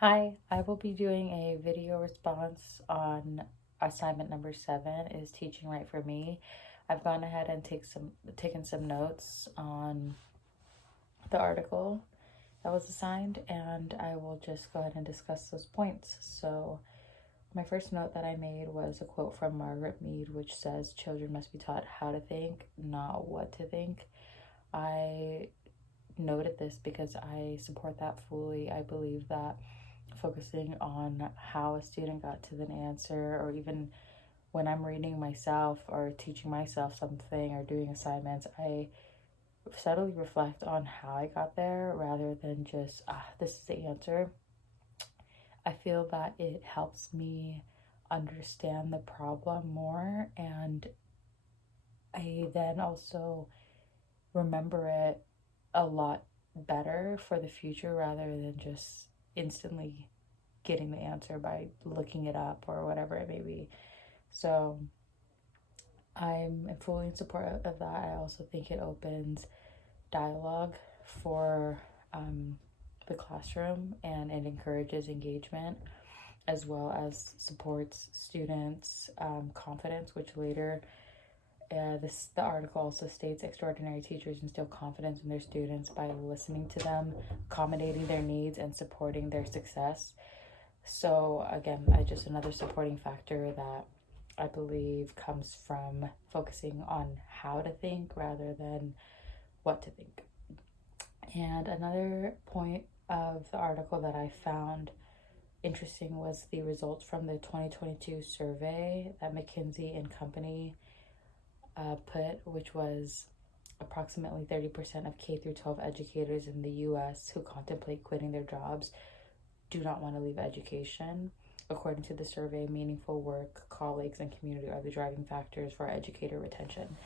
Hi, I will be doing a video response on assignment number 7 is teaching right for me. I've gone ahead and taken some notes on the article that was assigned, and I will just go ahead and discuss those points. So my first note that I made was a quote from Margaret Mead, which says, "Children must be taught how to think, not what to think." I noted this because I support that fully. I believe that focusing on how a student got to an answer, or even when I'm reading myself or teaching myself something or doing assignments, I subtly reflect on how I got there rather than just, this is the answer. I feel that it helps me understand the problem more, and I then also remember it a lot better for the future rather than just instantly getting the answer by looking it up or whatever it may be. So I'm fully in support of that. I also think it opens dialogue for the classroom, and it encourages engagement as well as supports students' confidence, which later the article also states extraordinary teachers instill confidence in their students by listening to them, accommodating their needs, and supporting their success. So again, I just another supporting factor that I believe comes from focusing on how to think rather than what to think. And another point of the article that I found interesting was the results from the 2022 survey that McKinsey and Company put, which was approximately 30% of K through 12 educators in the US who contemplate quitting their jobs do not want to leave education. According to the survey, meaningful work, colleagues, and community are the driving factors for educator retention.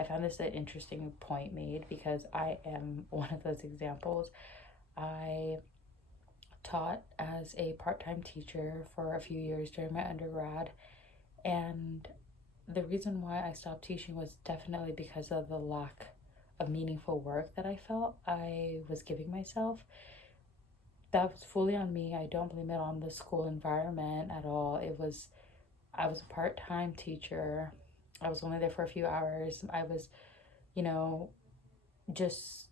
I found this an interesting point made because I am one of those examples. I taught as a part-time teacher for a few years during my undergrad, and the reason why I stopped teaching was definitely because of the lack of meaningful work that I felt I was giving myself. That was fully on me. I don't blame it on the school environment at all. I was a part-time teacher. I was only there for a few hours. I was, you know, just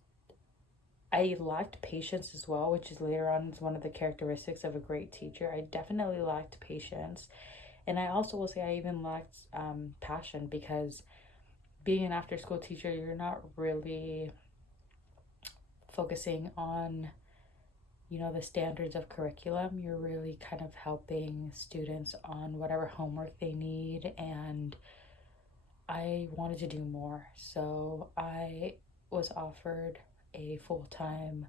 I lacked patience as well, which is later on is one of the characteristics of a great teacher. I definitely lacked patience. And I also will say I even lacked passion, because being an after school teacher, you're not really focusing on the standards of curriculum. You're really kind of helping students on whatever homework they need, and I wanted to do more. So I was offered a full-time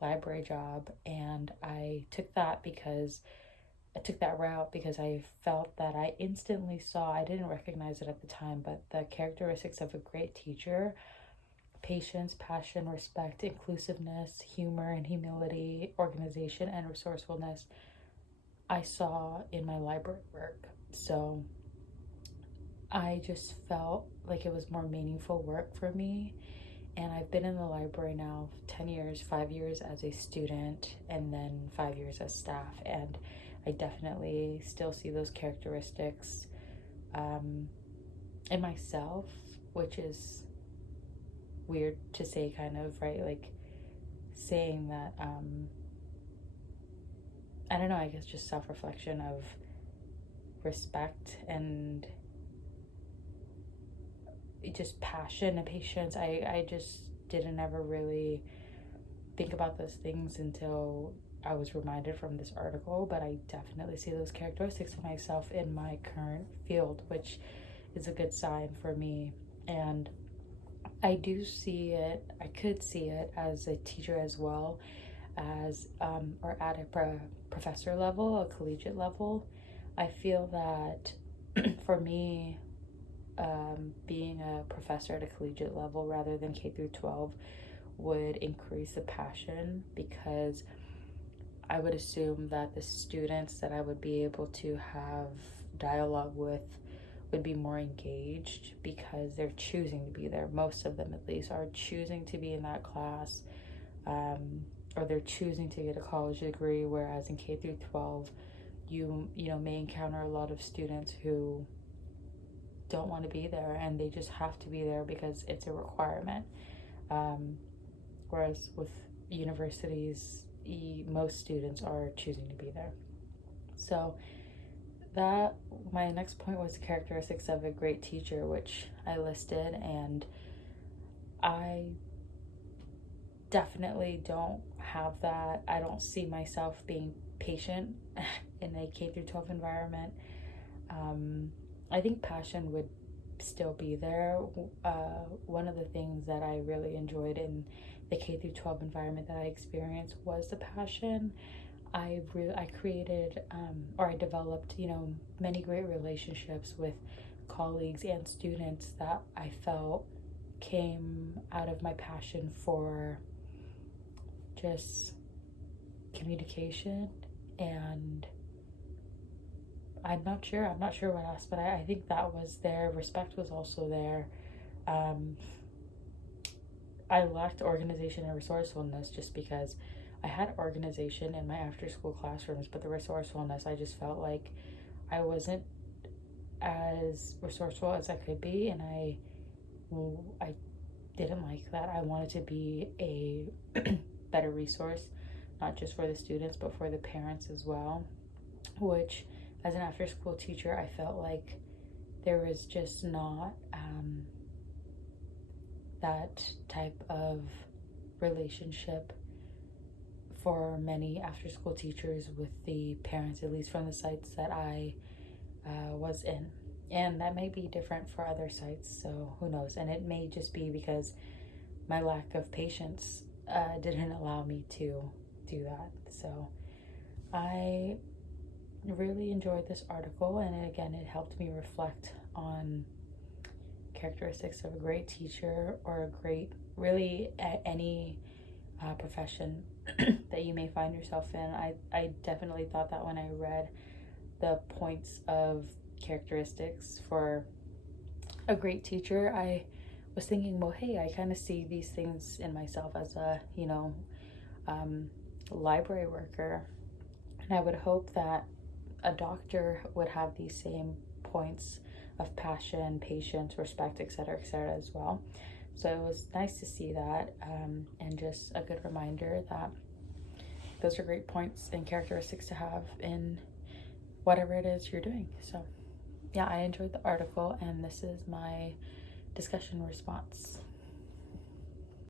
library job, and I took that route because I felt that I instantly saw, I didn't recognize it at the time, but the characteristics of a great teacher: patience, passion, respect, inclusiveness, humor and humility, organization, and resourcefulness, I saw in my library work. So I just felt like it was more meaningful work for me. And I've been in the library now 10 years, 5 years as a student, and then 5 years as staff. And I definitely still see those characteristics in myself, which is weird to say, kind of, right? Like saying that, I don't know, I guess just self reflection of respect and just passion and patience. I just didn't ever really think about those things until I was reminded from this article, but I definitely see those characteristics of myself in my current field, which is a good sign for me. And I do see it, I could see it as a teacher as well as, or at a professor level, a collegiate level. I feel that for me, being a professor at a collegiate level rather than K through 12 would increase the passion, because I would assume that the students that I would be able to have dialogue with would be more engaged because they're choosing to be there. Most of them, at least, are choosing to be in that class. or they're choosing to get a college degree, whereas in K through 12, you know, may encounter a lot of students who don't want to be there and they just have to be there because it's a requirement. Whereas with universities, most students are choosing to be there. So that, my next point was characteristics of a great teacher, which I listed, and I definitely don't have that. I don't see myself being patient in a K through 12 environment. I think passion would still be there. One of the things that I really enjoyed in the K through 12 environment that I experienced was the passion. I created or I developed, you know, many great relationships with colleagues and students that I felt came out of my passion for just communication, and I'm not sure what else, but I think that was there. Respect was also there. I lacked organization and resourcefulness just because I had organization in my after school classrooms, but the resourcefulness, I just felt like I wasn't as resourceful as I could be, and I didn't like that. I wanted to be a better resource, not just for the students, but for the parents as well, which as an after school teacher, I felt like there was just not that type of relationship for many after school teachers with the parents, at least from the sites that I was in. And that may be different for other sites, so who knows? And it may just be because my lack of patience didn't allow me to do that. So I really enjoyed this article, and again, it helped me reflect on characteristics of a great teacher, or a great, really, any profession that you may find yourself in. I definitely thought that when I read the points of characteristics for a great teacher, I was thinking, well, hey, I kind of see these things in myself as a, you know, library worker, and I would hope that a doctor would have these same points of passion, patience, respect, etc., as well. So it was nice to see that, and just a good reminder that those are great points and characteristics to have in whatever it is you're doing. So yeah, I enjoyed the article, and this is my discussion response.